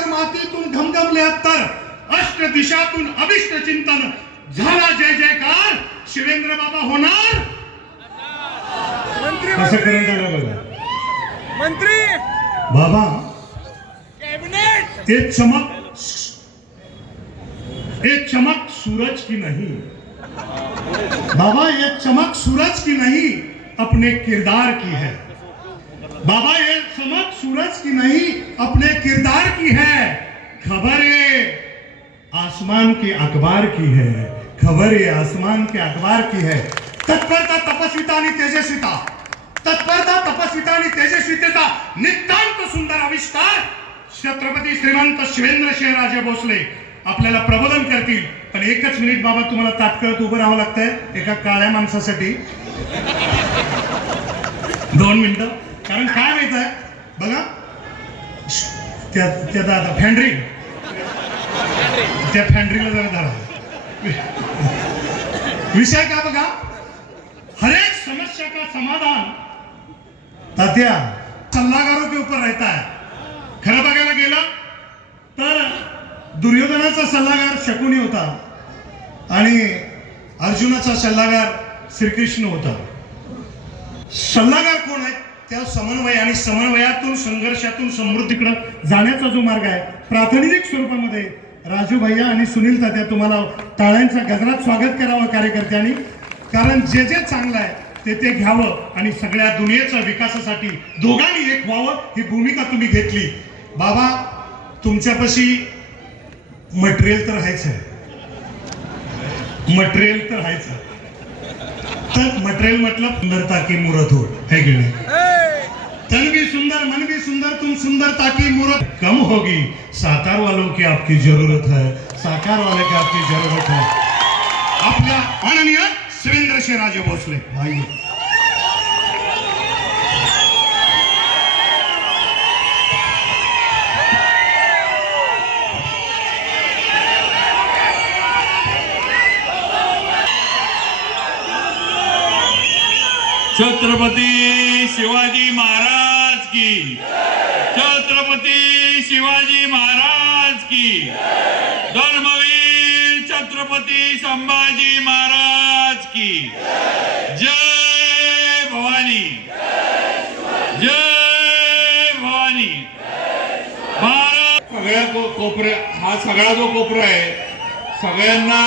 सागर मातीतून घमघमले अत्तर अष्ट दिशातून अभिष्ट चिंतन। झाला जय जयकार शिवेंद्र बाबा होणार। मंत्री मंत्री। बाबा कॅबिनेट। एक चमक एक चमक सूरज की नहीं. बाबा ये चमक सूरज की नहीं अपने किरदार की है। बाबा ये समझ सूरज की नहीं अपने किरदार की है। खबर ये आसमान के अखबार की है। खबर ये आसमान के अखबार की है। तत्परता तपस्विता आणि तेजस्विता। तत्परता तपस्विता आणि तेजस्वितेचा नितांत सुंदर आविष्कार। छत्रपती श्रीमंत शिवेंद्र शहराजे भोसले आपल्याला प्रबोधन करतील. पण एकच मिनिट बाबा तुम्हाला तात्काळ उभं राहावं लागतंय एका काळ्या माणसासाठी. दोन मिनिटं. कारण काय माहीत आहे? बघा. त्या त्या दादा फॅन्ड्री. त्या फॅन्ड्रीला जरा धरा विषय का बघा? हर एक समस्या का समाधान तात्या सल्लागारों के ऊपर रहता है खरं बघायला गेलं तर दुर्योधनाचा सल्लागार शकुनी होता आणि अर्जुनाचा सल्लागार श्रीकृष्ण होता. सल्लागार कोण आहे त्या समन्वय आणि समन्वयातून संघर्षातून समृद्धीकडे जाण्याचा जो मार्ग आहे प्रातिनिधिक स्वरूपामध्ये राजू भैया आणि सुनील तात्या तुम्हाला टाळ्यांच्या गजरात स्वागत करावं कार्यकर्त्यांनी. कारण जे जे चांगलं आहे ते ते घ्यावं आणि सगळ्या दुनियेच्या विकासासाठी दोघांनी एक व्हावं ही भूमिका तुम्ही घेतली. बाबा तुमच्यापाशी मटेरियल तर राहायचं. आहे मटेरियल तर राहायचं. तर मटेरियल म्हटलं सुंदरता की मुरत हो की तन भी सुंदर, मन भी सुंदर, तुम सुंदरता की मूर्त। कम होगी। साकार वालों की आपकी ज़रूरत है। साकार वाले की आपकी ज़रूरत है। आपल्या माननीय शिवेंद्र राजे भोसले। भाई छत्रपति शिवाजी महाराज। की. छत्रपती शिवाजी महाराज की. धर्मवीर छत्रपती संभाजी महाराज की. जय भवानी. जय भवानी. भारत सगळ्या कोपऱ्या हा सगळा जो कोपरा आहे सगळ्यांना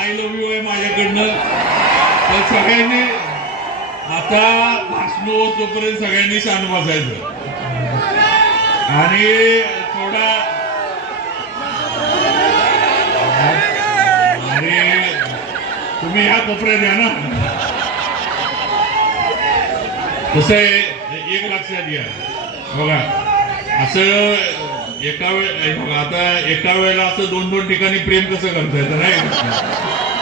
आय लव्ह यू आहे माझ्याकडनं. तर सगळ्यांनी आता भाषण होत तोपर्यंत सगळ्यांनी शांत बसायचं. आणि थोडा आणि तुम्ही ह्या कोपऱ्यात या ना. कसं आहे एक लक्षात घ्या. बघा असं एका वेळ बघा आता एका वेळेला असं दोन दोन ठिकाणी प्रेम कसं करता येतं नाही?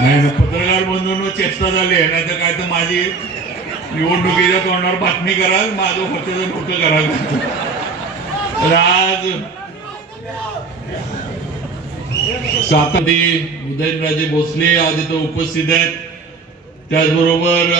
नाही ना पत्रकार बंधूंनो चेष्टा झाली आहे. नाही तर काय तर माझी निवडणुकीच्या तोंडावर बातमी कराल माझं होतं मोठं कराल. तर आज सातती उदयनराजे भोसले आज इथं उपस्थित आहेत. त्याचबरोबर